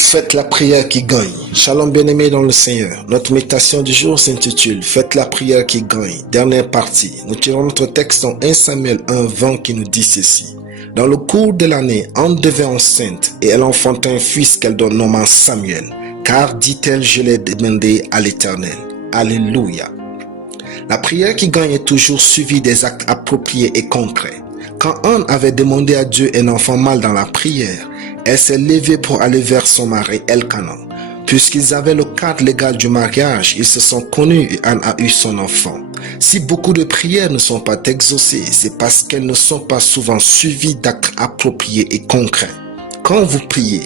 Faites la prière qui gagne. Shalom bien-aimés dans le Seigneur. Notre méditation du jour s'intitule Faites la prière qui gagne. Dernière partie. Nous tirons notre texte en 1 Samuel 1:20 qui nous dit ceci. Dans le cours de l'année, Anne devint enceinte et elle enfanta un fils qu'elle nomma Samuel. Car, dit-elle, je l'ai demandé à l'Éternel. Alléluia. La prière qui gagne est toujours suivie des actes appropriés et concrets. Quand Anne avait demandé à Dieu un enfant mâle dans la prière, elle s'est levée pour aller vers son mari Elkanah. Puisqu'ils avaient le cadre légal du mariage, ils se sont connus et Anne a eu son enfant. Si beaucoup de prières ne sont pas exaucées, c'est parce qu'elles ne sont pas souvent suivies d'actes appropriés et concrets. Quand vous priez,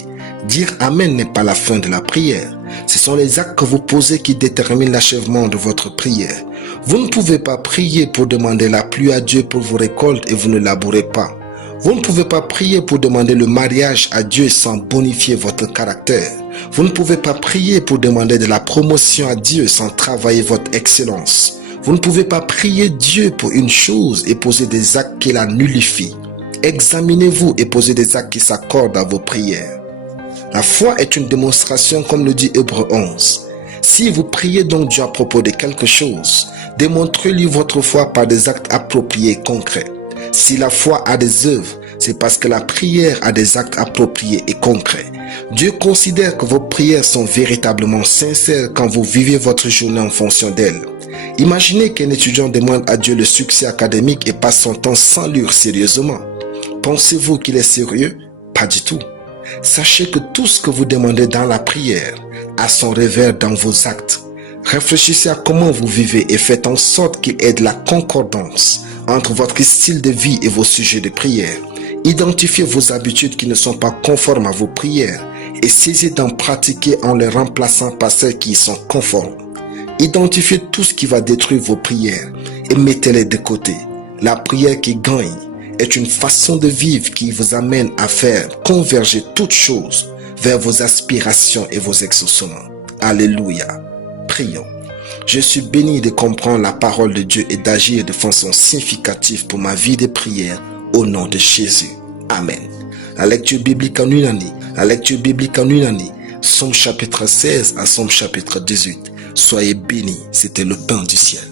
dire Amen n'est pas la fin de la prière. Ce sont les actes que vous posez qui déterminent l'achèvement de votre prière. Vous ne pouvez pas prier pour demander la pluie à Dieu pour vos récoltes et vous ne labourez pas. Vous ne pouvez pas prier pour demander le mariage à Dieu sans bonifier votre caractère. Vous ne pouvez pas prier pour demander de la promotion à Dieu sans travailler votre excellence. Vous ne pouvez pas prier Dieu pour une chose et poser des actes qui la nullifient. Examinez-vous et posez des actes qui s'accordent à vos prières. La foi est une démonstration comme le dit Hébreux 11. Si vous priez donc Dieu à propos de quelque chose, démontrez-lui votre foi par des actes appropriés et concrets. Si la foi a des œuvres, c'est parce que la prière a des actes appropriés et concrets. Dieu considère que vos prières sont véritablement sincères quand vous vivez votre journée en fonction d'elles. Imaginez qu'un étudiant demande à Dieu le succès académique et passe son temps sans lire sérieusement. Pensez-vous qu'il est sérieux? Pas du tout. Sachez que tout ce que vous demandez dans la prière a son revers dans vos actes. Réfléchissez à comment vous vivez et faites en sorte qu'il y ait de la concordance entre votre style de vie et vos sujets de prière. Identifiez vos habitudes qui ne sont pas conformes à vos prières et essayez d'en pratiquer en les remplaçant par celles qui y sont conformes. Identifiez tout ce qui va détruire vos prières et mettez-les de côté. La prière qui gagne est une façon de vivre qui vous amène à faire converger toutes choses vers vos aspirations et vos exaucements. Alléluia. Prions. Je suis béni de comprendre la parole de Dieu et d'agir de façon significative pour ma vie de prière au nom de Jésus. Amen. La lecture biblique en une année. Somme chapitre 16 à Somme chapitre 18. Soyez bénis, c'était le pain du ciel.